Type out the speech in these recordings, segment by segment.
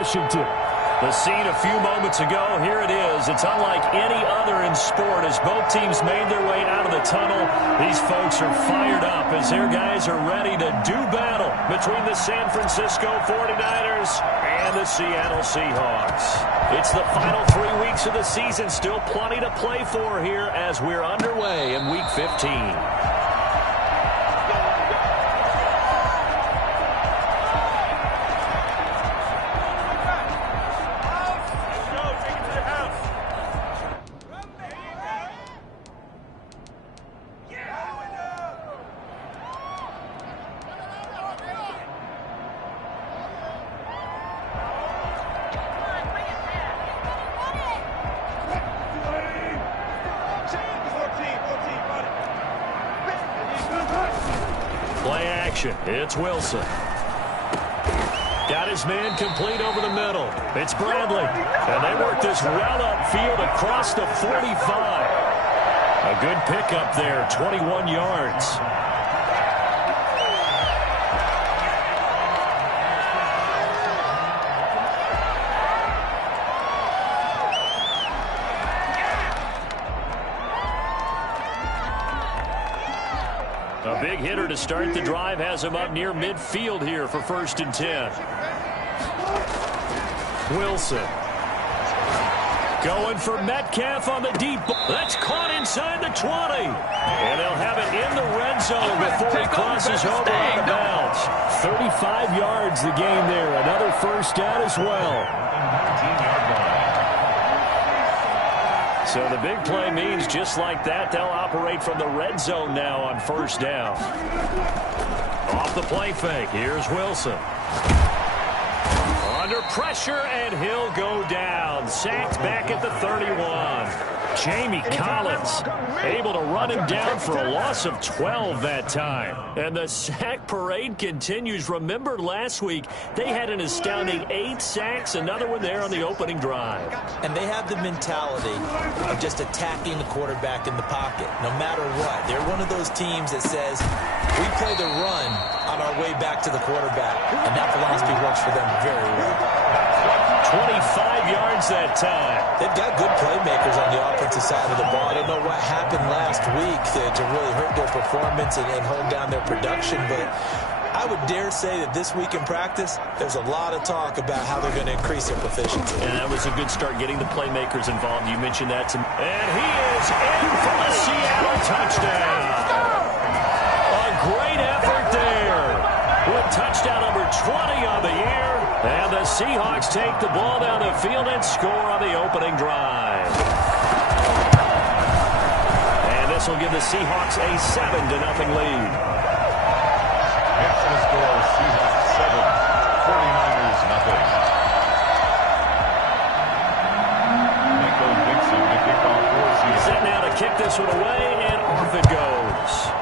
Washington. The scene a few moments ago, here it is. It's unlike any other in sport as both teams made their way out of the tunnel. These folks are fired up as their guys are ready to do battle between the San Francisco 49ers and the Seattle Seahawks. It's the final 3 weeks of the season. Still plenty to play for here as we're underway in Week 15. Play action. It's Wilson. Got his man complete over the middle. It's Bradley. And they work this well upfield across the 45. A good pickup there, 21 yards. A big hitter to start the drive has him up near midfield here for 1st and 10. Wilson. Going for Metcalf on the deep ball. That's caught inside the 20. And they'll have it in the red zone before he crosses over out of bounds. 35 yards the gain there. Another first down as well. So the big play means just like that, they'll operate from the red zone now on 1st down. Off the play fake, here's Wilson. Under pressure, and he'll go down. Sacked back at the 31. Jamie Collins able to run him down for a loss of 12 that time. And the sack parade continues. Remember last week, they had an astounding 8 sacks, another one there on the opening drive. And they have the mentality of just attacking the quarterback in the pocket, no matter what. They're one of those teams that says, we play the run on our way back to the quarterback. And that philosophy works for them very well. 25 yards that time. They've got good playmakers on the offensive side of the ball. I don't know what happened last week to really hurt their performance and hold down their production, but I would dare say that this week in practice, there's a lot of talk about how they're going to increase their proficiency. And that was a good start getting the playmakers involved. You mentioned that. And he is in for the Seattle touchdown. A great effort there with touchdown number 20 on the year. And the Seahawks take the ball down the field and score on the opening drive. And this will give the Seahawks a 7-0 lead. After the score, Seahawks 7, 49ers nothing. Michael Dixon to kick off for Seahawks. Set now to kick this one away, and off it goes.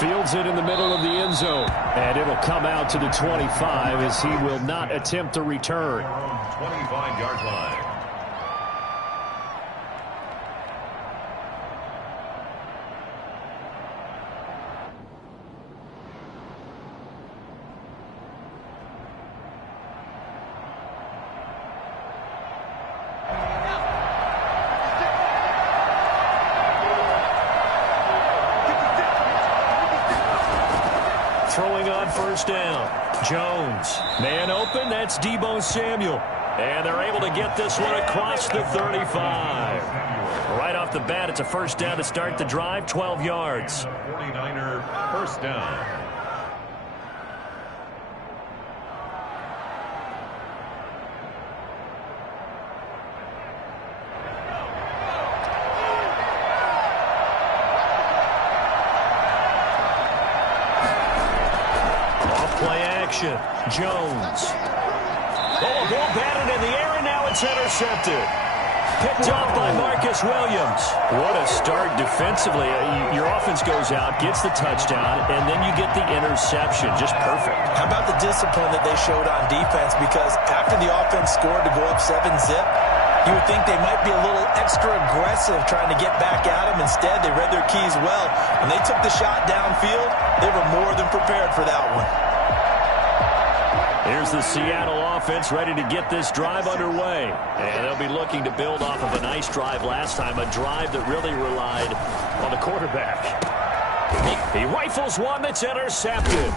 Fields it in the middle of the end zone. And it'll come out to the 25 as he will not attempt to return. 25-yard line. Throwing on 1st down. Jones. Man open. That's Deebo Samuel. And they're able to get this one across the 35. Right off the bat, it's a 1st down to start the drive. 12 yards. 49er 1st down. Jones. Oh, ball batted in the air, and now it's intercepted. Picked off by Marcus Williams. What a start defensively. Your offense goes out, gets the touchdown, and then you get the interception. Just perfect. How about the discipline that they showed on defense? Because after the offense scored to go up 7-zip, you would think they might be a little extra aggressive trying to get back at them. Instead, they read their keys well. When they took the shot downfield, they were more than prepared for that one. Here's the Seattle offense ready to get this drive underway. And they'll be looking to build off of a nice drive last time, a drive that really relied on the quarterback. He rifles one that's intercepted.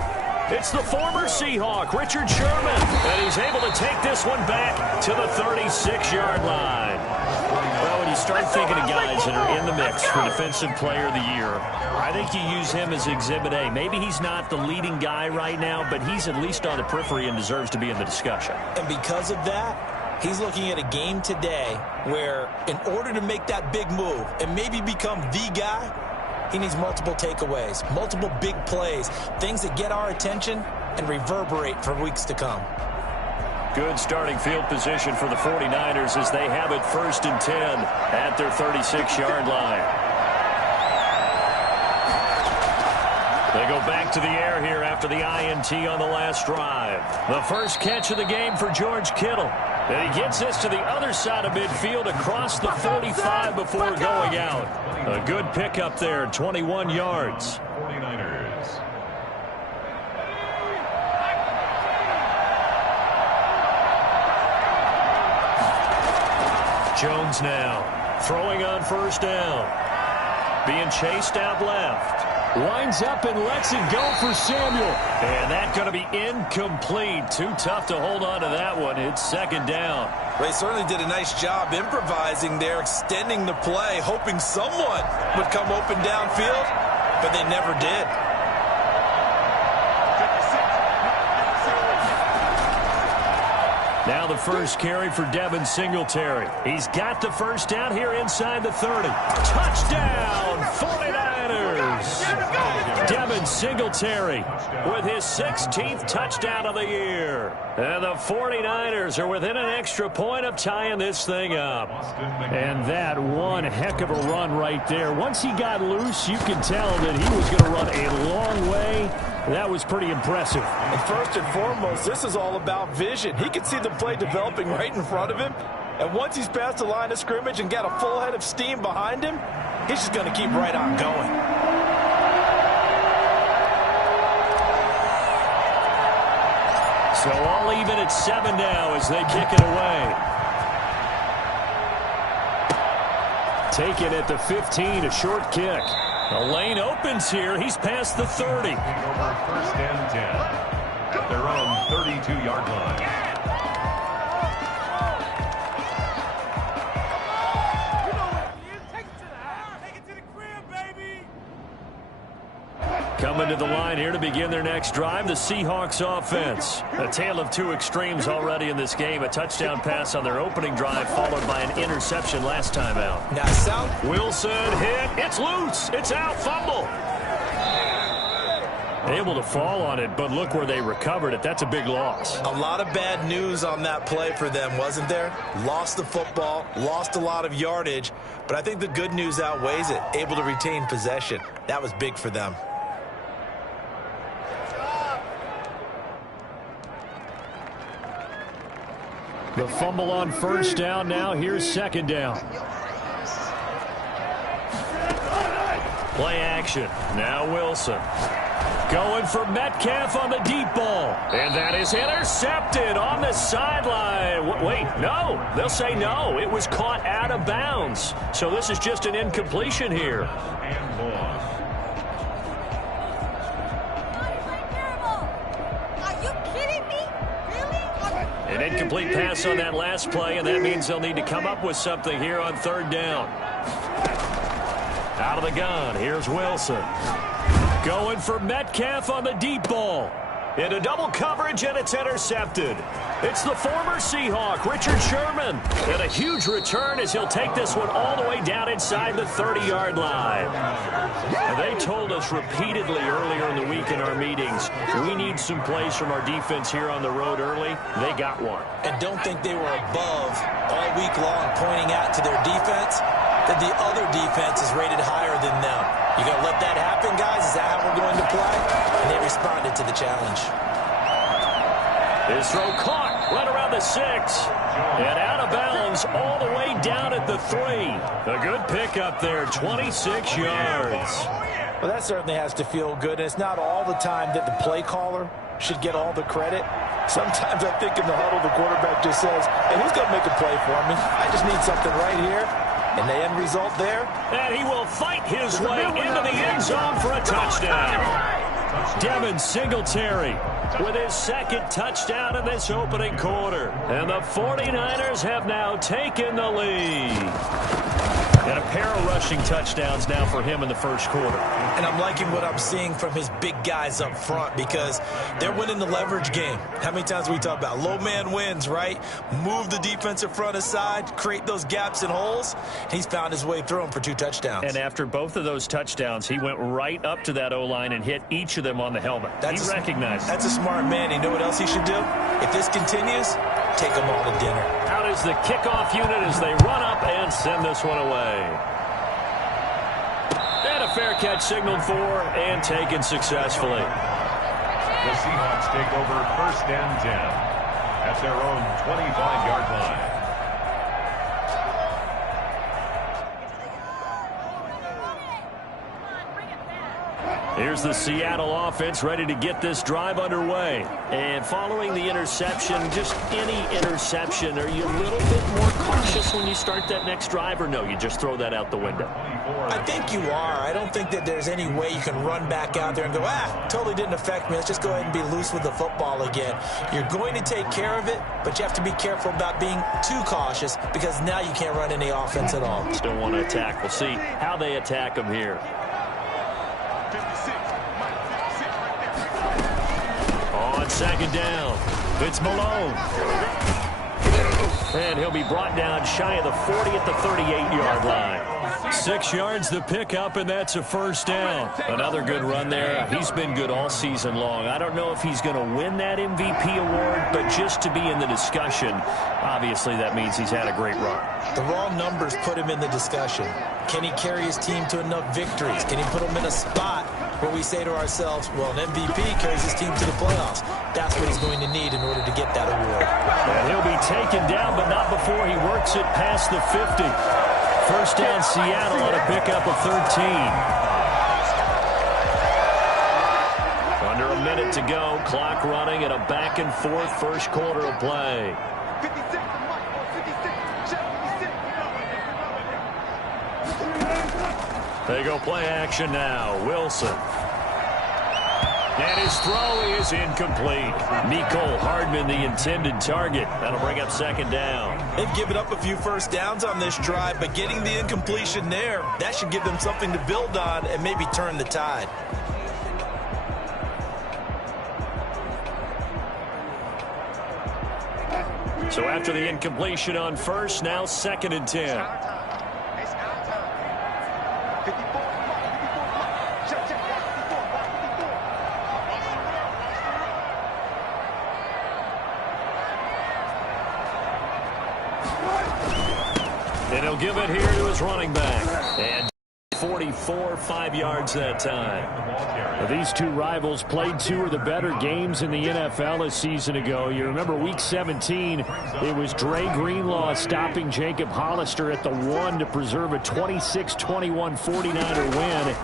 It's the former Seahawk, Richard Sherman, and he's able to take this one back to the 36-yard line. Well, when you start thinking of guys that are in the mix for Defensive Player of the Year, I think you use him as Exhibit A. Maybe he's not the leading guy right now, but he's at least on the periphery and deserves to be in the discussion. And because of that, he's looking at a game today where in order to make that big move and maybe become the guy, he needs multiple takeaways, multiple big plays, things that get our attention and reverberate for weeks to come. Good starting field position for the 49ers as they have it 1st and 10 at their 36-yard line. They go back to the air here after the INT on the last drive. The first catch of the game for George Kittle. And he gets this to the other side of midfield across the 45 before going out. A good pickup there, 21 yards. 49ers. Jones now throwing on 1st down. Being chased out left. Winds up and lets it go for Samuel. And that's going to be incomplete. Too tough to hold on to that one. It's 2nd down. They certainly did a nice job improvising there, extending the play, hoping someone would come open downfield, but they never did. Now the first carry for Devin Singletary. He's got the 1st down here inside the 30. Touchdown, 49ers. Devin Singletary with his 16th touchdown of the year. And the 49ers are within an extra point of tying this thing up. And that one heck of a run right there. Once he got loose, you can tell that he was going to run a long way. That was pretty impressive. And first and foremost, this is all about vision. He could see the play developing right in front of him. And once he's past the line of scrimmage and got a full head of steam behind him, he's just going to keep right on going. So all even at 7 now as they kick it away. Taken at the 15, a short kick. The lane opens here. He's past the 30. Over 1st and 10 at their own 32-yard line. Coming to the line here to begin their next drive, the Seahawks offense. A tale of two extremes already in this game. A touchdown pass on their opening drive followed by an interception last time out. Now, South Wilson hit. It's loose. It's out. Fumble. Able to fall on it, but look where they recovered it. That's a big loss. A lot of bad news on that play for them, wasn't there? Lost the football, lost a lot of yardage, but I think the good news outweighs it. Able to retain possession. That was big for them. The fumble on 1st down now. Here's 2nd down. Play action. Now Wilson. Going for Metcalf on the deep ball. And that is intercepted on the sideline. Wait, no. They'll say no. It was caught out of bounds. So this is just an incompletion here. And loss. An incomplete pass on that last play, and that means they'll need to come up with something here on 3rd down. Out of the gun, here's Wilson. Going for Metcalf on the deep ball. Into double coverage, and it's intercepted. It's the former Seahawk, Richard Sherman. And a huge return as he'll take this one all the way down inside the 30-yard line. And they told us repeatedly earlier in the week in our meetings, we need some plays from our defense here on the road early. They got one. And don't think they were above all week long pointing out to their defense that the other defense is rated higher than them. You going to let that happen, guys? Is that how we're going to play? And they responded to the challenge. His throw caught right around the 6. And out of bounds all the way down at the 3. A good pickup there, 26 yards. Well, that certainly has to feel good. And it's not all the time that the play caller should get all the credit. Sometimes I think in the huddle, the quarterback just says, hey, who's going to make a play for me? I just need something right here. And the end result there. And he will fight his way into the end zone for a touchdown. Devin Singletary with his second touchdown in this opening quarter. And the 49ers have now taken the lead. And a pair of rushing touchdowns now for him in the first quarter. And I'm liking what I'm seeing from his big guys up front because they're winning the leverage game. How many times we talk about low man wins, right? Move the defensive front aside, create those gaps and holes. He's found his way through them for 2 touchdowns. And after both of those touchdowns, he went right up to that O-line and hit each of them on the helmet. He recognized it. That's a smart man. You know what else he should do? If this continues, take them all to dinner. Out is the kickoff unit as they run up and send this one away. And a fair catch signaled for and taken successfully. The Seahawks take over 1st and 10 at their own 25-yard line. Here's the Seattle offense ready to get this drive underway. And following the interception, just any interception, are you a little bit more cautious when you start that next drive, or no, you just throw that out the window? I think you are. I don't think that there's any way you can run back out there and go, totally didn't affect me. Let's just go ahead and be loose with the football again. You're going to take care of it, but you have to be careful about being too cautious because now you can't run any offense at all. Still want to attack. We'll see how they attack him here. On second down, it's Malone. And he'll be brought down shy of the 40 at the 38-yard line. 6 yards the pickup, and that's a first down. Another good run there. He's been good all season long. I don't know if he's going to win that MVP award, but just to be in the discussion, obviously that means he's had a great run. The raw numbers put him in the discussion. Can he carry his team to enough victories? Can he put them in a spot where we say to ourselves, well, an MVP carries his team to the playoffs. That's what he's going to need in order to get that award. And he'll be taken down, but not before he works it past the 50. First down, Seattle on a pickup of 13. Under a minute to go, clock running at a back-and-forth first quarter of play. They go play action now. Wilson. And his throw is incomplete. Nicole Hardman, the intended target. That'll bring up second down. They've given up a few first downs on this drive, but getting the incompletion there, that should give them something to build on and maybe turn the tide. So after the incompletion on first, now 2nd and 10. And he'll give it here to his running back. And 44, 5 yards that time. Now, these two rivals played 2 of the better games in the NFL a season ago. You remember week 17, it was Dre Greenlaw stopping Jacob Hollister at the 1 to preserve a 26-21 49er win.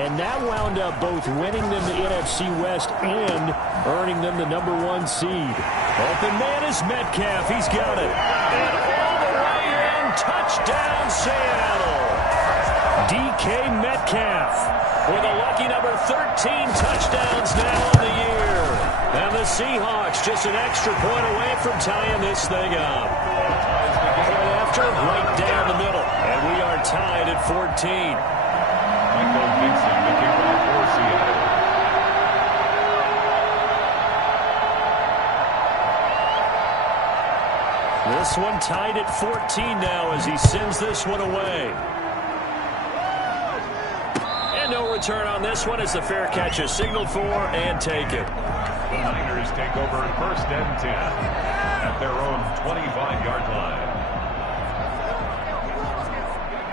And that wound up both winning them the NFC West and earning them the #1 seed. Open man is Metcalf. He's got it. And all the way in, touchdown Seattle. DK Metcalf with a lucky number 13 touchdowns now on the year. And the Seahawks just an extra point away from tying this thing up. Right after, right down the middle. And we are tied at 14. Michael Dixon, the kickoff for Seattle. This one tied at 14 now as he sends this one away. And no return on this one as the fair catch is signaled for and taken. The Niners take over 1st and 10 at their own 25-yard line.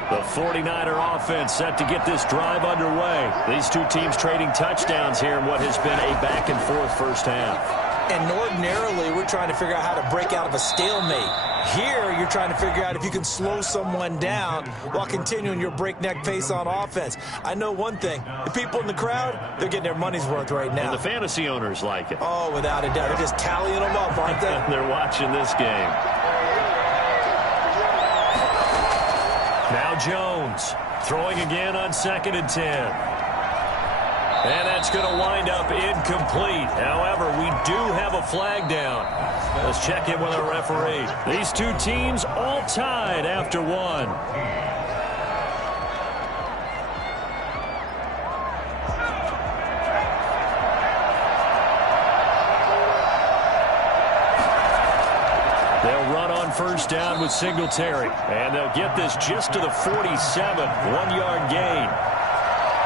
The 49er offense set to get this drive underway. These two teams trading touchdowns here in what has been a back-and-forth first half. And ordinarily, we're trying to figure out how to break out of a stalemate. Here, you're trying to figure out if you can slow someone down while continuing your breakneck pace on offense. I know one thing. The people in the crowd, they're getting their money's worth right now. And the fantasy owners like it. Oh, without a doubt. They're just tallying them up, aren't they? They're watching this game. Now Jones throwing again on 2nd and 10. And that's going to wind up incomplete. However, we do have a flag down. Let's check in with our referee. These two teams all tied after one. They'll run on 1st down with Singletary. And they'll get this just to the 47. 1-yard gain.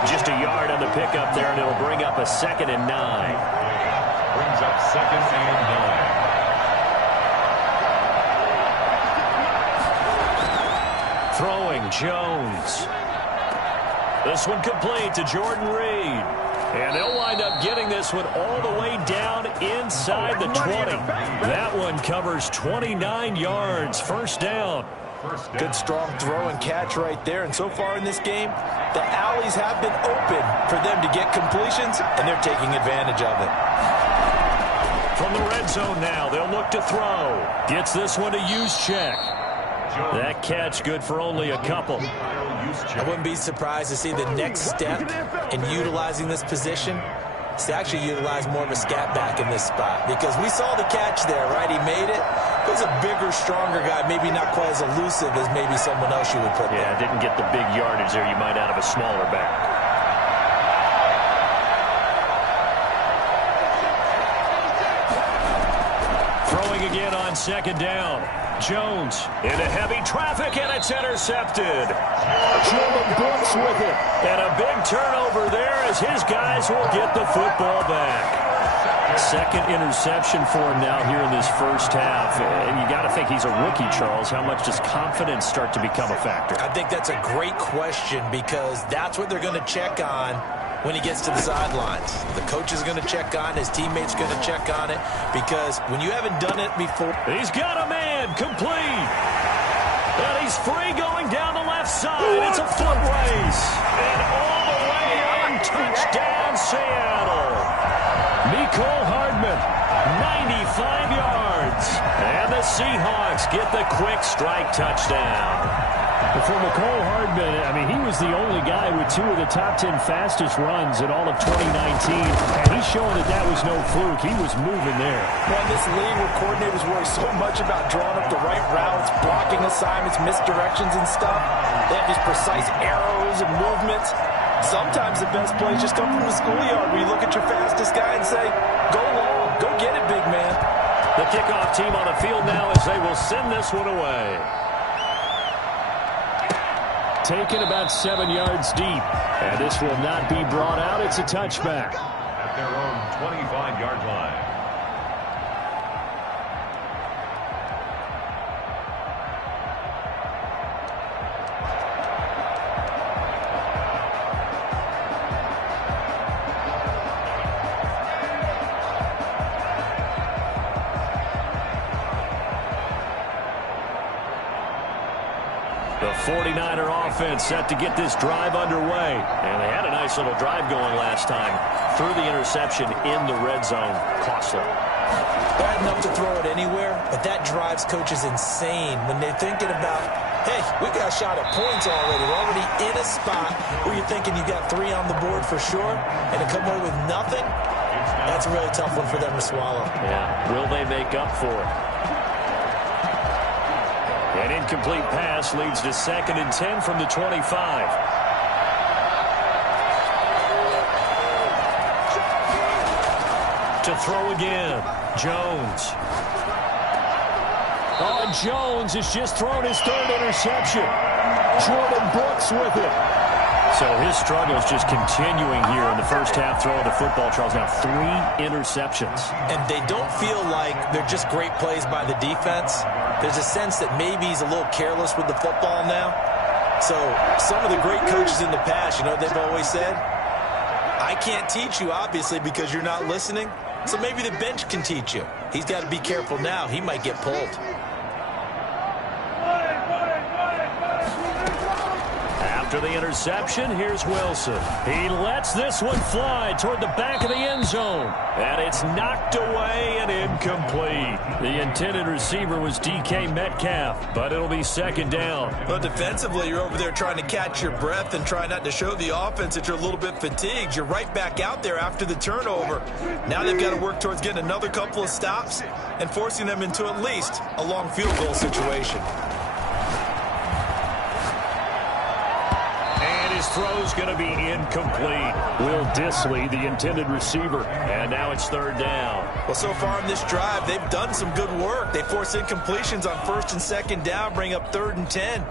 Just a yard on the pickup there, and it'll bring up a 2nd and 9. Brings up 2nd and 9. Throwing, Jones. This one complete to Jordan Reed. And they'll wind up getting this one all the way down inside the 20. That one covers 29 yards. 1st down. Good strong throw and catch right there. And so far in this game, the alleys have been open for them to get completions, and they're taking advantage of it. From the red zone now, they'll look to throw. Gets this one to Juszczyk. That catch good for only a couple. I wouldn't be surprised to see the next step in utilizing this position is to actually utilize more of a scat back in this spot, because we saw the catch there, right? He made it. He's a bigger, stronger guy, maybe not quite as elusive as maybe someone else you would put there. Yeah, didn't get the big yardage there you might out of a smaller back. Throwing again on 2nd down. Jones into heavy traffic, and it's intercepted. Jordan Brooks with it. And a big turnover there as his guys will get the football back. 2nd interception for him now here in this 1st half. And you got to think he's a rookie, Charles. How much does confidence start to become a factor? I think that's a great question, because that's what they're going to check on when he gets to the sidelines. The coach is going to check on, his teammates going to check on it, because when you haven't done it before. He's got a man complete. And he's free going down the left side. It's a foot race. And all the way in, touchdown Seattle. Mecole Hardman, 95 yards. And the Seahawks get the quick strike touchdown. For Mecole Hardman, I mean, he was the only guy with 2 of the top 10 fastest runs in all of 2019. And he's showing that that was no fluke. He was moving there. Well, in this league where coordinators worry so much about drawing up the right routes, blocking assignments, misdirections and stuff, they have these precise arrows and movements. Sometimes the best plays just come from the schoolyard, where you look at your fastest guy and say, go long, go get it, big man. The kickoff team on the field now as they will send this one away. Taken about 7 yards deep. And this will not be brought out. It's a touchback. At their own 25-yard line. The 49er offense set to get this drive underway. And they had a nice little drive going last time. Threw the interception in the red zone. Costly. Bad enough to throw it anywhere, but that drives coaches insane when they're thinking about, hey, we got a shot at points already. We're already in a spot where you're thinking you got 3 on the board for sure, and to come away with nothing, that's a really tough one for them to swallow. Yeah, will they make up for it? An incomplete pass leads to 2nd and 10 from the 25. To throw again, Jones. Oh, Jones has just thrown his 3rd interception. Jordan Brooks with it. So his struggles just continuing here in the 1st half throwing the football, Charles. Now 3 interceptions. And they don't feel like they're just great plays by the defense. There's a sense that maybe he's a little careless with the football now. So some of the great coaches in the past, you know, they've always said, I can't teach you, obviously, because you're not listening. So maybe the bench can teach you. He's got to be careful now. He might get pulled. After the interception, here's Wilson. He lets this one fly toward the back of the end zone. And it's knocked away and incomplete. The intended receiver was DK Metcalf, but it'll be second down. Well, defensively, you're over there trying to catch your breath and try not to show the offense that you're a little bit fatigued. You're right back out there after the turnover. Now they've got to work towards getting another couple of stops and forcing them into at least a long field goal situation. Throw's going to be incomplete. Will Dissly, the intended receiver. And now it's third down. Well, so far in this drive, they've done some good work. They force incompletions on first and second down, bring up 3rd and 10.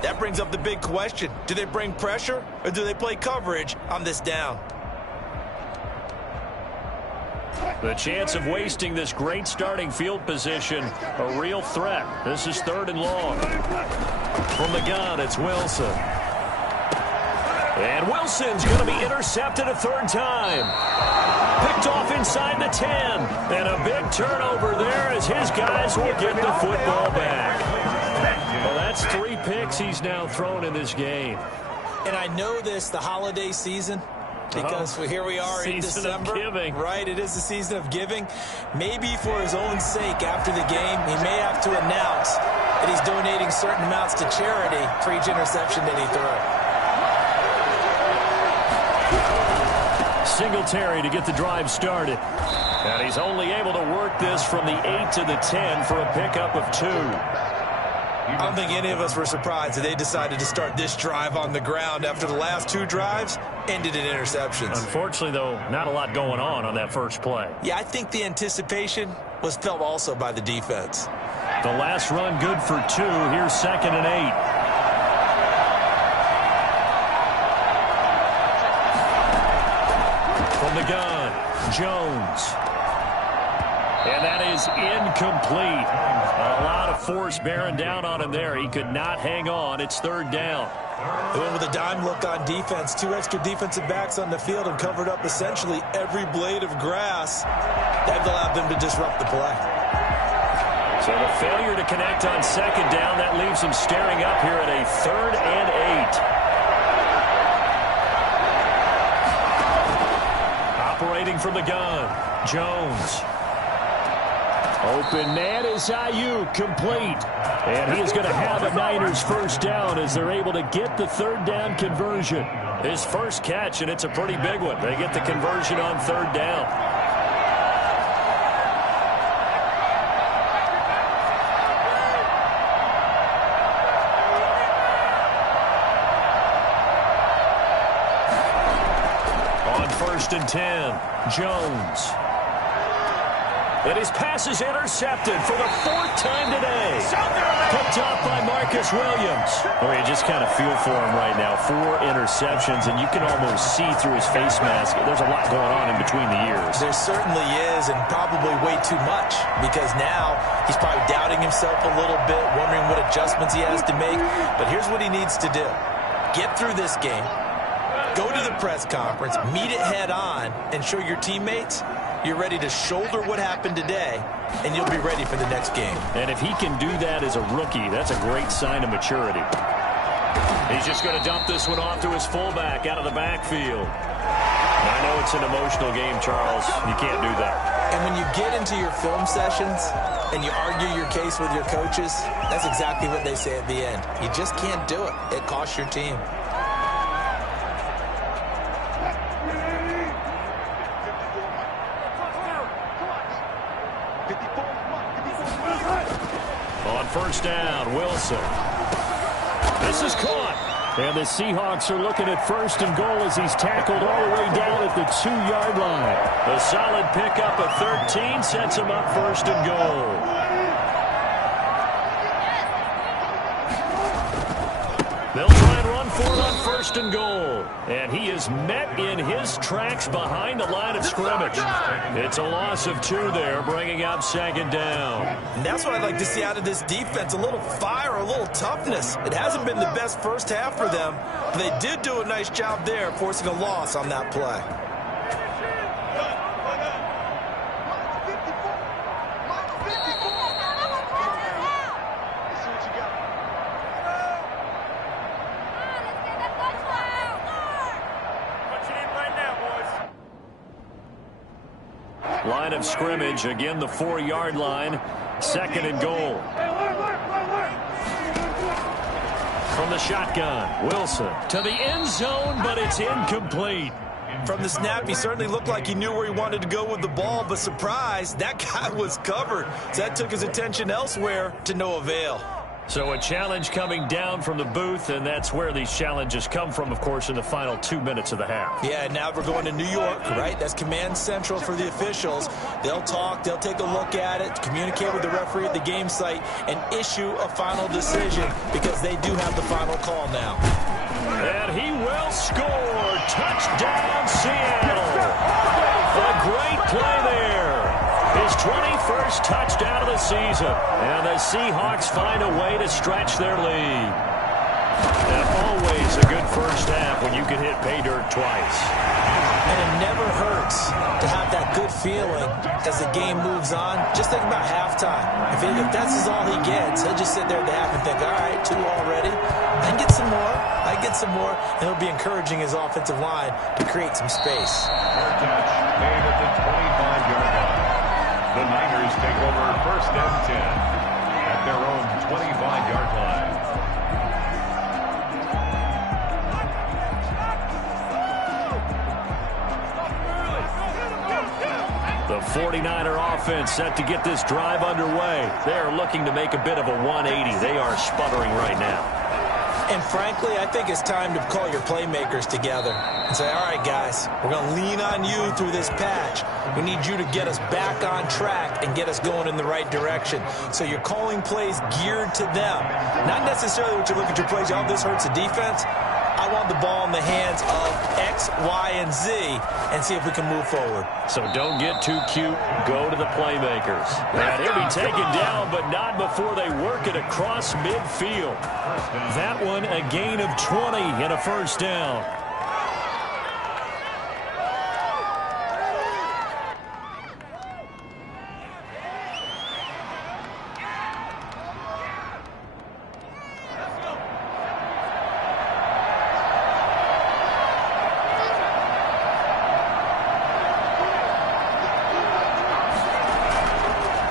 That brings up the big question. Do they bring pressure or do they play coverage on this down? The chance of wasting this great starting field position, a real threat. This is 3rd and long. From the gun, it's Wilson. And Wilson's going to be intercepted a 3rd time. Picked off inside the 10. And a big turnover there as his guys will get the football back. Well, that's 3 picks he's now thrown in this game. And I know this, the holiday season, because here we are in December. Giving. Right, it is the season of giving. Maybe for his own sake after the game, he may have to announce that he's donating certain amounts to charity for each interception that he throws. Singletary to get the drive started. And he's only able to work this from the 8 to the 10 for a pickup of 2. I don't think any of us were surprised that they decided to start this drive on the ground after the last 2 drives ended in interceptions. Unfortunately, though, not a lot going on that first play. Yeah, I think the anticipation was felt also by the defense. The last run good for 2. Here's 2nd and 8. From the gun, Jones. And that is incomplete. A lot of force bearing down on him there. He could not hang on. It's 3rd down. They went with a dime look on defense. 2 extra defensive backs on the field and covered up essentially every blade of grass. That allowed them to disrupt the play. So the failure to connect on 2nd down, that leaves him staring up here at a 3rd and 8. Operating from the gun, Jones. Open man is Ayuk, complete. And he is going to have a Niners first down as they're able to get the 3rd down conversion. His first catch, and it's a pretty big one. They get the conversion on 3rd down. On 1st and 10, Jones. And his pass is intercepted for the 4th time today. Picked off by Marcus Williams. Oh, you just kind of feel for him right now. 4 interceptions, and you can almost see through his face mask. There's a lot going on in between the ears. There certainly is, and probably way too much, because now he's probably doubting himself a little bit, wondering what adjustments he has to make. But here's what he needs to do. Get through this game. Go to the press conference, meet it head on, and show your teammates you're ready to shoulder what happened today, and you'll be ready for the next game. And if he can do that as a rookie, that's a great sign of maturity. He's just going to dump this one off to his fullback out of the backfield. I know it's an emotional game, Charles. You can't do that. And when you get into your film sessions and you argue your case with your coaches, that's exactly what they say at the end. You just can't do it. It costs your team. On 1st down, Wilson. This is caught. And the Seahawks are looking at 1st and goal as he's tackled all the way down at the 2-yard line. A solid pickup of 13 sets him up 1st and goal. They'll try and run for it on 1st and goal. And he is met in his tracks behind the line of scrimmage. It's a loss of 2 there, bringing up 2nd down. And that's what I'd like to see out of this defense, a little fire, a little toughness. It hasn't been the best first half for them, but they did do a nice job there, forcing a loss on that play. Line of scrimmage, again the 4-yard line. 2nd and goal. From the shotgun, Wilson to the end zone, but it's incomplete. From the snap, he certainly looked like he knew where he wanted to go with the ball, but surprise, that guy was covered. So that took his attention elsewhere to no avail. So a challenge coming down from the booth, and that's where these challenges come from, of course, in the final 2 minutes of the half. Yeah, now we're going to New York, right? That's command central for the officials. They'll talk, they'll take a look at it, communicate with the referee at the game site, and issue a final decision because they do have the final call now. And he will score. Touchdown, Seattle. A great play there. His 21st touchdown of the season. And the Seahawks find a way to stretch their lead. And always a good first half when you can hit pay dirt twice. And it never hurts to have that good feeling as the game moves on. Just think about halftime. If that's all he gets, he'll just sit there at the half and think, all right, 2 already. I can get some more. I get some more. And he'll be encouraging his offensive line to create some space. Touch made at the 25-yard line. The Niners take over 1st and 10 at their own 25-yard line. The 49er offense set to get this drive underway. They are looking to make a bit of a 180. They are sputtering right now. And frankly, I think it's time to call your playmakers together and say, all right, guys, we're going to lean on you through this patch. We need you to get us back on track and get us going in the right direction. So you're calling plays geared to them. Not necessarily what you look at your plays, oh, this hurts the defense. I want the ball in the hands of X, Y, and Z and see if we can move forward. So don't get too cute. Go to the playmakers. And he'll be taken down, but not before they work it across midfield. That one, a gain of 20 and a first down.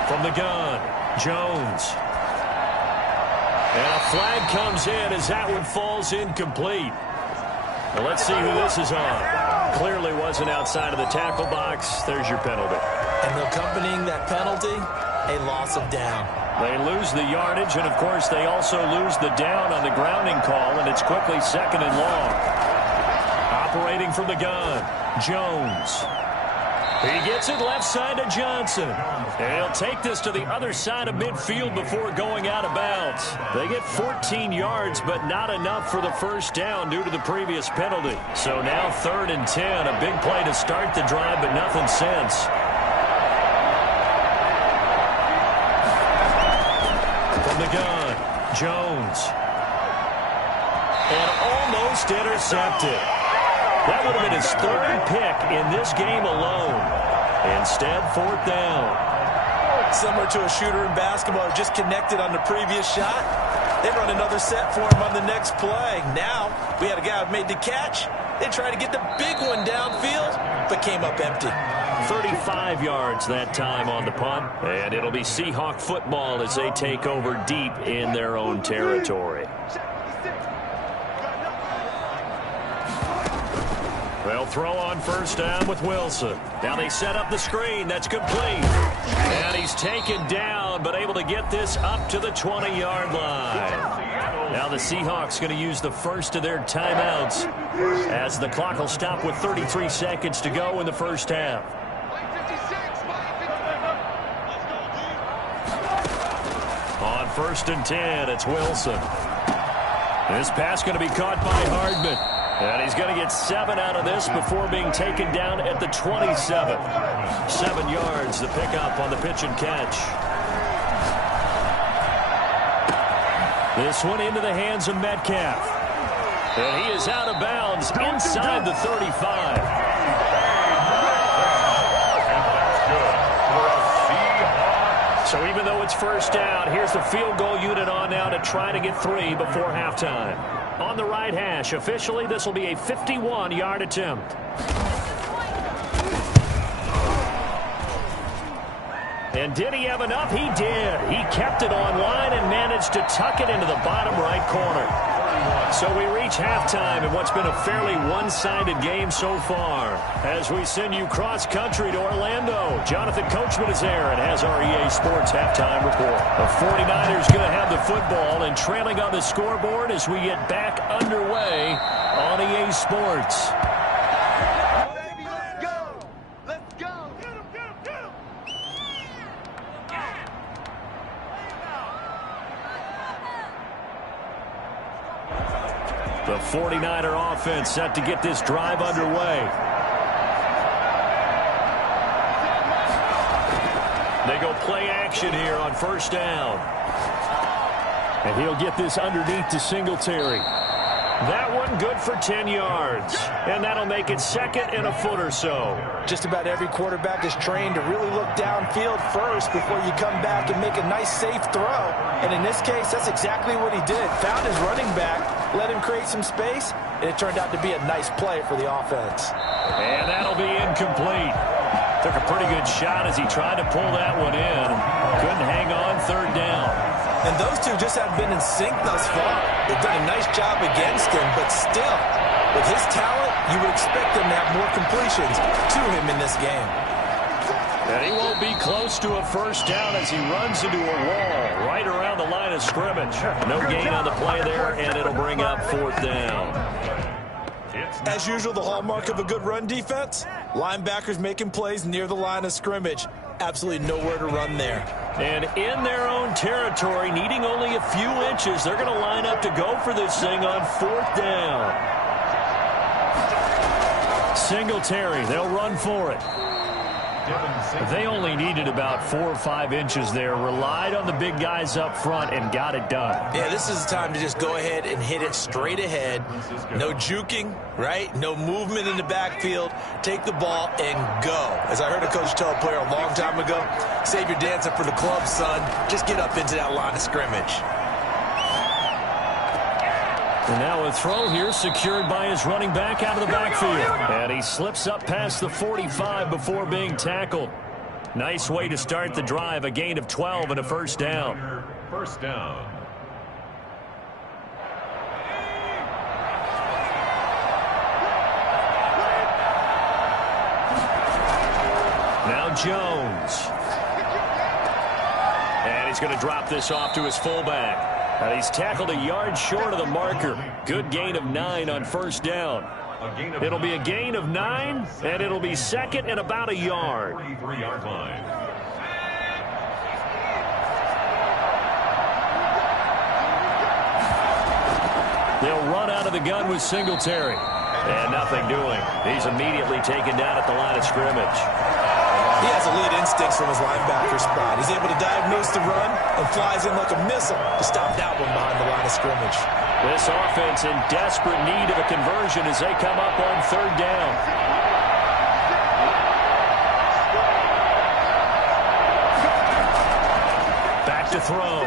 From the gun, Jones. And a flag comes in as that one falls incomplete. Well, let's see who this is on. Clearly wasn't outside of the tackle box. There's your penalty. And accompanying that penalty, a loss of down. They lose the yardage, and, of course, they also lose the down on the grounding call, and it's quickly 2nd and long. Operating from the gun, Jones. He gets it left side to Johnson. And he'll take this to the other side of midfield before going out of bounds. They get 14 yards, but not enough for the first down due to the previous penalty. So now 3rd and 10, a big play to start the drive, but nothing since. From the gun, Jones. And almost intercepted. That would have been his 3rd pick in this game alone. Instead, 4th down. Similar to a shooter in basketball who just connected on the previous shot. They run another set for him on the next play. Now, we had a guy who made the catch. They tried to get the big one downfield, but came up empty. 35 yards that time on the punt. And it'll be Seahawk football as they take over deep in their own territory. They'll throw on first down with Wilson. Now they set up the screen. That's complete. And he's taken down, but able to get this up to the 20-yard line. Now the Seahawks going to use the first of their timeouts as the clock will stop with 33 seconds to go in the first half. On 1st and 10, it's Wilson. This pass going to be caught by Hardman. And he's going to get 7 out of this before being taken down at the 27. 7 yards, the pickup on the pitch and catch. This one into the hands of Metcalf. And he is out of bounds inside the 35. So even though it's first down, here's the field goal unit on now to try to get 3 before halftime. On the right hash, officially, this will be a 51-yard attempt. And did he have enough? He did. He kept it online and managed to tuck it into the bottom right corner. So we reach halftime in what's been a fairly one-sided game so far. As we send you cross-country to Orlando, Jonathan Coachman is there and has our EA Sports halftime report. The 49ers going to have the football and trailing on the scoreboard as we get back underway on EA Sports. The 49er offense set to get this drive underway. They go play action here on first down. And he'll get this underneath to Singletary. That one good for 10 yards. And that'll make it second and a foot or so. Just about every quarterback is trained to really look downfield first before you come back and make a nice, safe throw. And in this case, that's exactly what he did. Found his running back, let him create some space, and it turned out to be a nice play for the offense. And that'll be incomplete. Took a pretty good shot as he tried to pull that one in. Couldn't hang on third down. And those two just haven't been in sync thus far. They've done a nice job against him, but still, with his talent, you would expect them to have more completions to him in this game. And he won't be close to a first down as he runs into a wall right around the line of scrimmage. No gain on the play there, and it'll bring up fourth down. As usual, the hallmark of a good run defense, linebackers making plays near the line of scrimmage. Absolutely nowhere to run there. And in their own territory, needing only a few inches, they're going to line up to go for this thing on fourth down. Singletary, they'll run for it. They only needed about 4 or 5 inches there, relied on the big guys up front, and got it done. Yeah, this is the time to just go ahead and hit it straight ahead. No juking, right? No movement in the backfield. Take the ball and go. As I heard a coach tell a player a long time ago, save your dancing for the club, son. Just get up into that line of scrimmage. And now a throw here secured by his running back out of the backfield. And he slips up past the 45 before being tackled. Nice way to start the drive. A gain of 12 and a first down. First down. Now Jones. And he's going to drop this off to his fullback. And he's tackled a yard short of the marker. Good gain of 9 on first down. It'll be a gain of 9, and it'll be second and about a yard. 43-yard line. They'll run out of the gun with Singletary. And nothing doing. He's immediately taken down at the line of scrimmage. He has elite instincts from his linebacker spot. He's able to diagnose the run and flies in like a missile to stop that one behind the line of scrimmage. This offense in desperate need of a conversion as they come up on third down. Back to throw.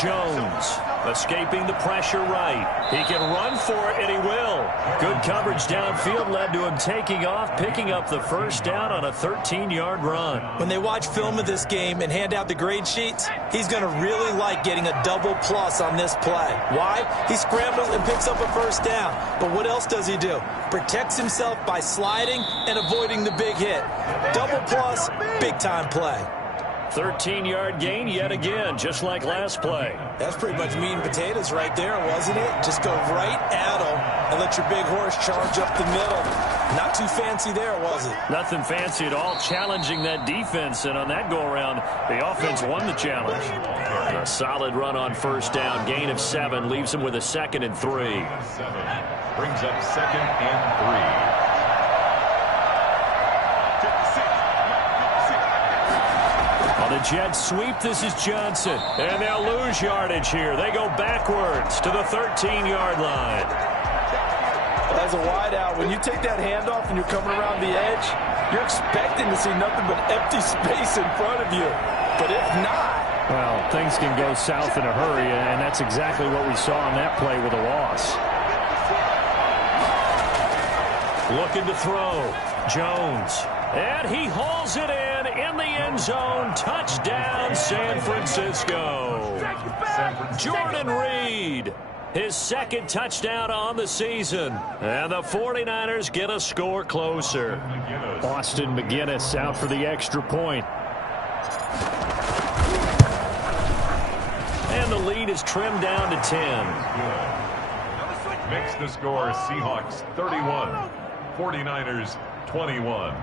Jones escaping the pressure right. He can run for it, and he will. Good coverage downfield led to him taking off, picking up the first down on a 13-yard run. When they watch film of this game and hand out the grade sheets, he's going to really like getting a double plus on this play. Why? He scrambles and picks up a first down. But what else does he do? Protects himself by sliding and avoiding the big hit. Double plus, big-time play. 13-yard gain yet again, just like last play. That's pretty much meat and potatoes right there, wasn't it? Just go right at him and let your big horse charge up the middle. Not too fancy there, was it? Nothing fancy at all, challenging that defense, and on that go-around, the offense won the challenge. A solid run on first down, gain of 7, leaves him with a second and 3. 7 brings up second and 3. On the jet sweep, this is Johnson. And they'll lose yardage here. They go backwards to the 13-yard line. As a wideout, when you take that handoff and you're coming around the edge, you're expecting to see nothing but empty space in front of you. But if not... well, things can go south in a hurry, and that's exactly what we saw on that play with a loss. Looking to throw. Jones. And he hauls it in in the end zone. Touchdown, San Francisco. Jordan Reed, his second touchdown on the season. And the 49ers get a score closer. Austin McGinnis out for the extra point. And the lead is trimmed down to 10. Makes the score Seahawks 31, 49ers 21.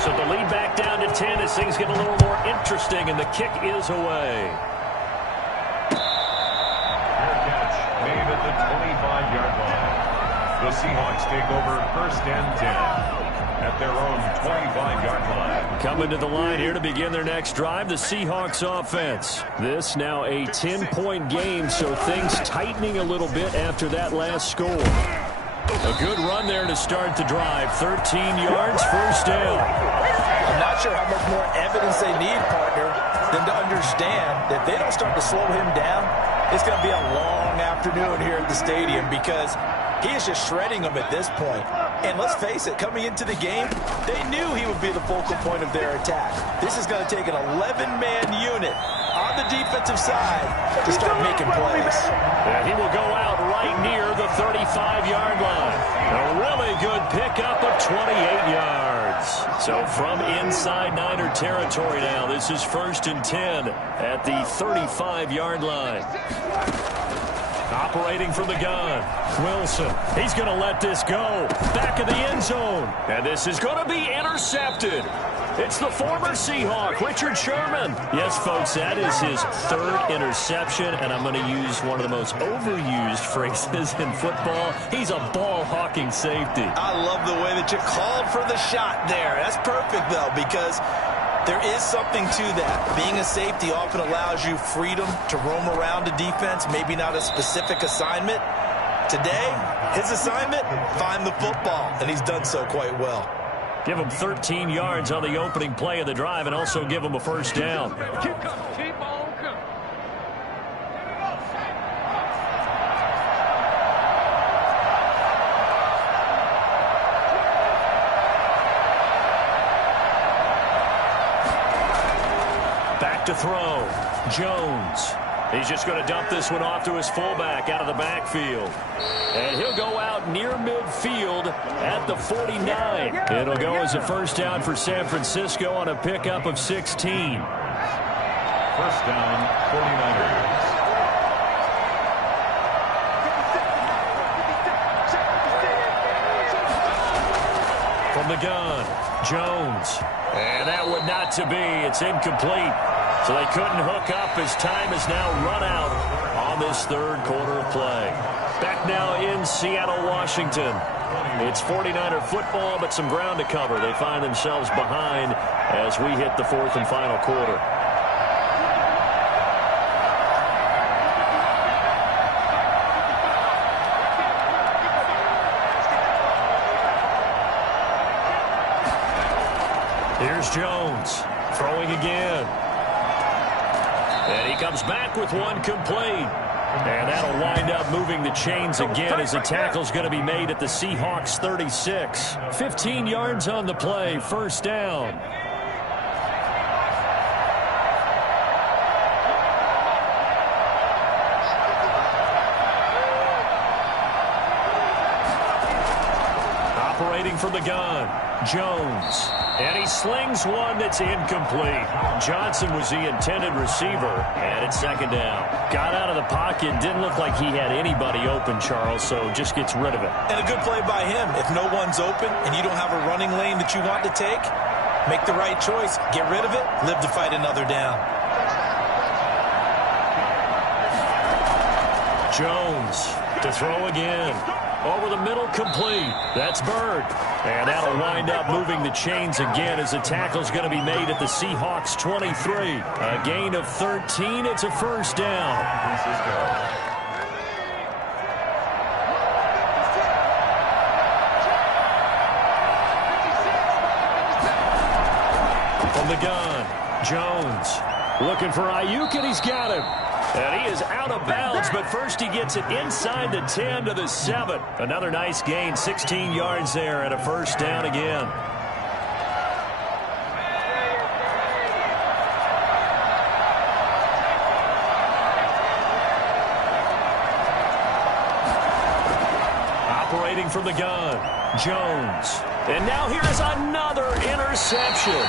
So the lead back down to 10 as things get a little more interesting, and the kick is away. Made at the 25-yard line. The Seahawks take over first and 10 at their own 25-yard line. Coming to the line here to begin their next drive, the Seahawks offense. This now a 10-point game, so things tightening a little bit after that last score. A good run there to start the drive. 13 yards, first down. I'm not sure how much more evidence they need, partner, than to understand that if they don't start to slow him down, it's going to be a long afternoon here at the stadium because he is just shredding them at this point. And let's face it, coming into the game, they knew he would be the focal point of their attack. This is going to take an 11-man unit on the defensive side to start making plays. And he will go out right near the 35-yard line. A really good pickup of 28 yards. So from inside Niner territory now, this is first and 10 at the 35-yard line. Operating from the gun, Wilson. He's going to let this go. Back of the end zone. And this is going to be intercepted. It's the former Seahawk, Richard Sherman. Yes, folks, that is his third interception, and I'm going to use one of the most overused phrases in football. He's a ball-hawking safety. I love the way that you called for the shot there. That's perfect, though, because there is something to that. Being a safety often allows you freedom to roam around a defense, maybe not a specific assignment. Today, his assignment, find the football, and he's done so quite well. Give him 13 yards on the opening play of the drive and also give him a first down. Keep on coming. Back to throw. Jones. He's just going to dump this one off to his fullback out of the backfield. And he'll go out near midfield at the 49. It'll go as a first down for San Francisco on a pickup of 16. First down, 49ers. From the gun, Jones. And that would not to be. It's incomplete. So they couldn't hook up as time has now run out on this third quarter of play. Back now in Seattle, Washington. It's 49er football, but some ground to cover. They find themselves behind as we hit the fourth and final quarter. Here's Jones throwing again. And he comes back with one complete. And that'll wind up moving the chains again as the tackle's going to be made at the Seahawks 36. 15 yards on the play, first down. Operating from the gun, Jones. And he slings one that's incomplete. Johnson was the intended receiver, and it's second down. Got out of the pocket, didn't look like he had anybody open, Charles, so just gets rid of it. And a good play by him. If no one's open and you don't have a running lane that you want to take, make the right choice. Get rid of it, live to fight another down. Jones to throw again. Over the middle, complete. That's Bird. And that'll wind up moving the chains again as the tackle's going to be made at the Seahawks 23. A gain of 13. It's a first down. From the gun, Jones. Looking for Ayuk, and he's got him. And he is out of bounds, but first he gets it inside the 10 to the 7. Another nice gain, 16 yards there, and a first down again. Operating from the gun, Jones. And now here's another interception.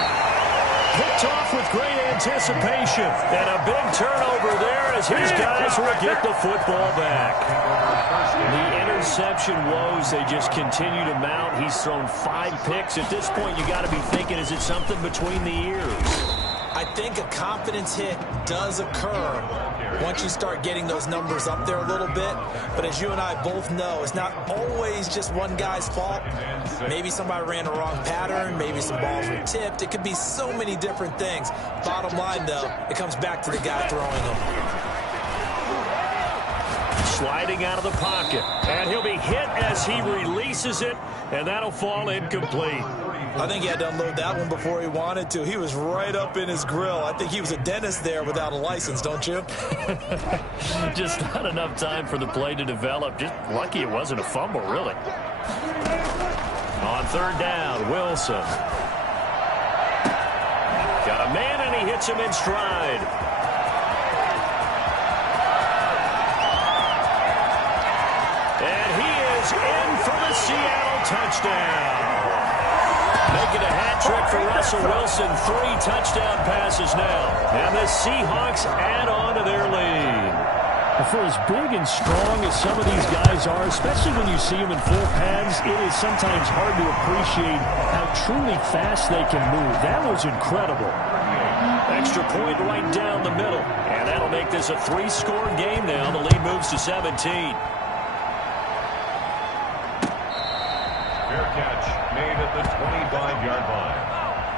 Picked off with great anticipation. And a big turnover there as his guys will get the football back. The interception woes, they just continue to mount. He's thrown 5 picks. At this point, you got to be thinking, is it something between the ears? I think a confidence hit does occur once you start getting those numbers up there a little bit. But as you and I both know, it's not always just one guy's fault. Maybe somebody ran a wrong pattern. Maybe some balls were tipped. It could be so many different things. Bottom line, though, it comes back to the guy throwing them. Sliding out of the pocket. And he'll be hit as he releases it. And that'll fall incomplete. I think he had to unload that one before he wanted to. He was right up in his grill. I think he was a dentist there without a license, don't you? Just not enough time for the play to develop. Just lucky it wasn't a fumble, really. On third down, Wilson. Got a man, and he hits him in stride. And he is in for the Seattle touchdown. Making a hat trick for Russell Wilson. 3 touchdown passes now. And the Seahawks add on to their lead. For as big and strong as some of these guys are, especially when you see them in full pads, it is sometimes hard to appreciate how truly fast they can move. That was incredible. Extra point right down the middle. And that'll make this a 3-score game now. The lead moves to 17. Fair catch made at the 25-yard line.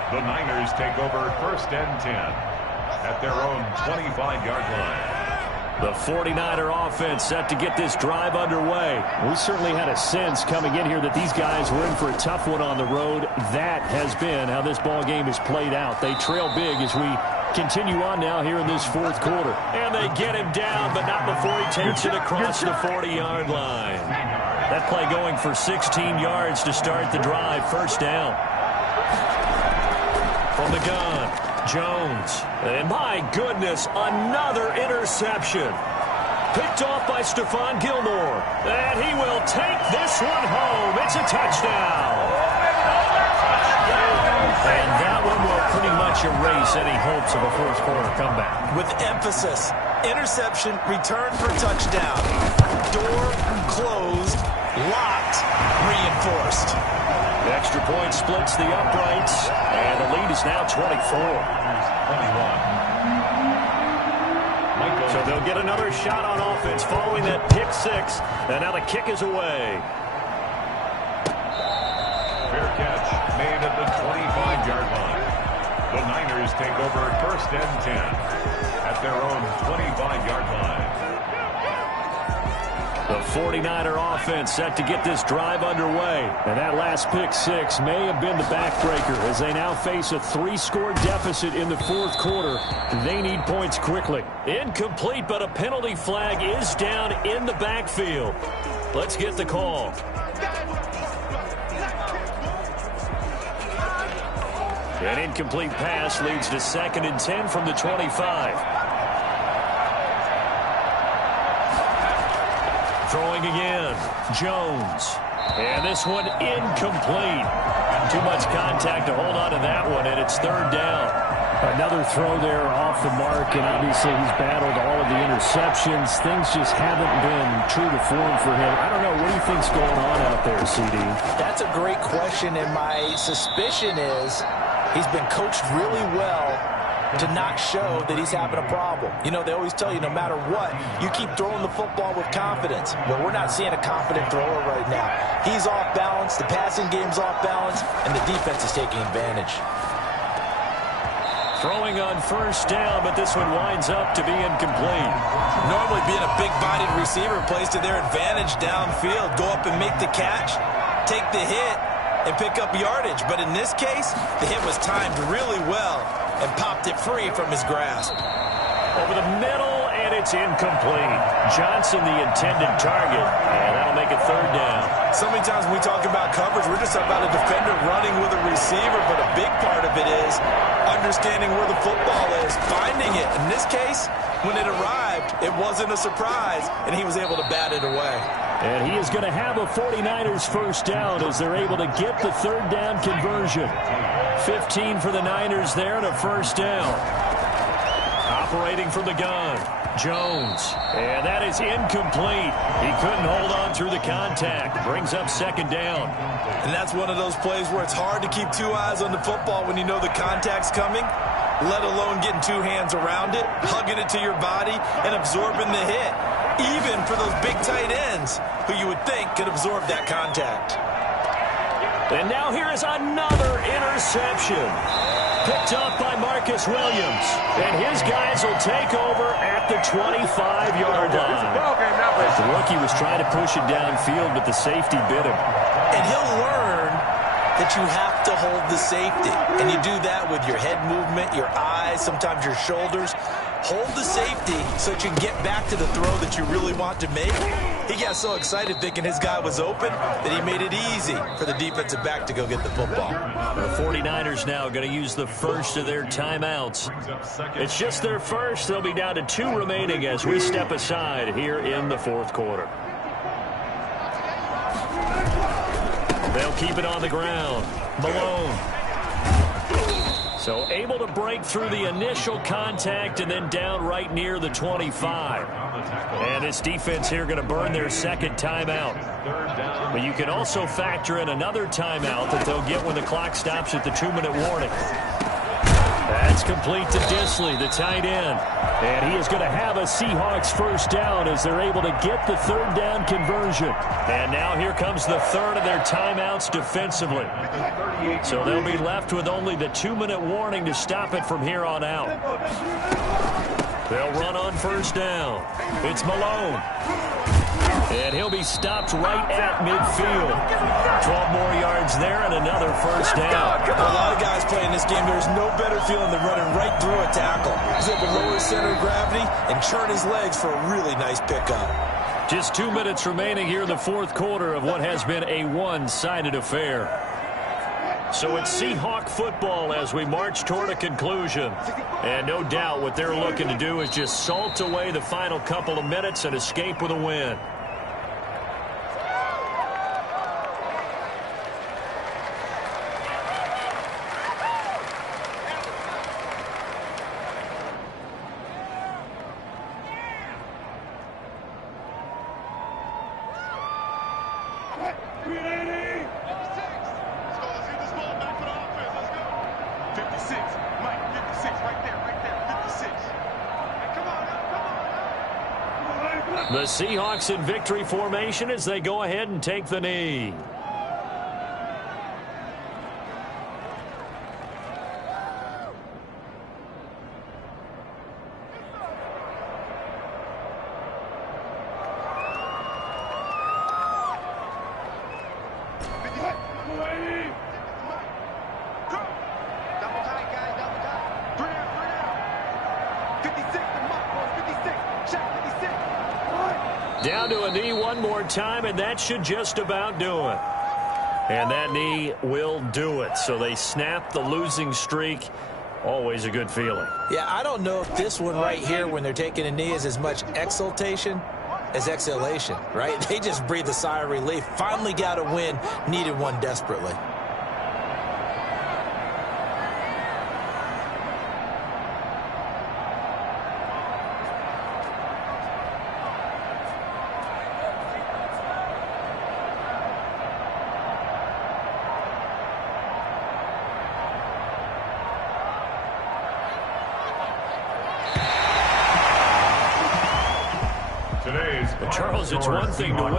The Niners take over first and 10 at their own 25-yard line. The 49er offense set to get this drive underway. We certainly had a sense coming in here that these guys were in for a tough one on the road. That has been how this ball game has played out. They trail big as we continue on now here in this fourth quarter. And they get him down, but not before he takes it across the 40-yard line. That play going for 16 yards to start the drive. First down. From the gun, Jones. And my goodness, another interception. Picked off by Stephon Gilmore. And he will take this one home. It's a touchdown. And that one will pretty much erase any hopes of a fourth quarter comeback. With emphasis, interception, return for touchdown. Door closed, locked, reinforced. The extra point splits the uprights, and the lead is now 24. So they'll get another shot on offense following that pick 6, and now the kick is away. Fair catch made at the 25-yard line. The Niners take over first and 10 at their own 25-yard line. The 49er offense set to get this drive underway. And that last pick 6 may have been the backbreaker as they now face a 3-score deficit in the fourth quarter. They need points quickly. Incomplete, but a penalty flag is down in the backfield. Let's get the call. An incomplete pass leads to 2nd and 10 from the 25. Throwing again, Jones. And this one incomplete. Too much contact to hold on to that one, and it's 3rd down. Another throw there off the mark, and obviously he's battled all of the interceptions. Things just haven't been true to form for him. I don't know, what do you think's going on out there, CD? That's a great question, and my suspicion is he's been coached really well to not show that he's having a problem. You know, they always tell you no matter what, you keep throwing the football with confidence. Well, we're not seeing a confident thrower right now. He's off balance, the passing game's off balance, and the defense is taking advantage. Throwing on first down, but this one winds up to be incomplete. Normally being a big-bodied receiver plays to their advantage downfield. Go up and make the catch, take the hit, and pick up yardage. But in this case, the hit was timed really well and popped it free from his grasp. Over the middle, and it's incomplete. Johnson, the intended target, and that'll make it third down. So many times when we talk about coverage, we're just about a defender running with a receiver, but a big part of it is understanding where the football is, finding it. In this case, when it arrived, it wasn't a surprise, and he was able to bat it away. And he is going to have a 49ers first down as they're able to get the third down conversion. 15 for the Niners there and a first down. Operating from the gun, Jones. And that is incomplete. He couldn't hold on through the contact. Brings up second down. And that's one of those plays where it's hard to keep two eyes on the football when you know the contact's coming, let alone getting two hands around it, hugging it to your body, and absorbing the hit. Even for those big tight ends who you would think could absorb that contact. And now here is another interception. Picked up by Marcus Williams. And his guys will take over at the 25-yard line. The rookie was trying to push it downfield, but the safety bit him. And he'll learn that you have to hold the safety. And you do that with your head movement, your eyes, sometimes your shoulders. Hold the safety so that you can get back to the throw that you really want to make. He got so excited thinking his guy was open that he made it easy for the defensive back to go get the football. The 49ers now going to use the first of their timeouts. It's just their first. They'll be down to 2 remaining as we step aside here in the fourth quarter. They'll keep it on the ground. Malone. So able to break through the initial contact and then down right near the 25. And this defense here going to burn their second timeout. But you can also factor in another timeout that they'll get when the clock stops at the 2-minute warning. That's complete to Disley, the tight end. And he is going to have a Seahawks first down as they're able to get the third down conversion. And now here comes the third of their timeouts defensively. So they'll be left with only the 2-minute warning to stop it from here on out. They'll run on first down. It's Malone. And he'll be stopped right at midfield. 12 more yards there and another first down. A lot of guys playing this game, there's no better feeling than running right through a tackle. He's able to lower his center of gravity and churn his legs for a really nice pickup. Just 2 minutes remaining here in the fourth quarter of what has been a one-sided affair. So it's Seahawk football as we march toward a conclusion. And no doubt what they're looking to do is just salt away the final couple of minutes and escape with a win. The Seahawks in victory formation as they go ahead and take the knee. Down to a knee one more time, and that should just about do it. And that knee will do it. So they snap the losing streak. Always a good feeling. Yeah, I don't know if this one right here when they're taking a knee is as much exultation as exhalation, right? They just breathe a sigh of relief. Finally got a win, needed one desperately. Charles, it's one thing to win.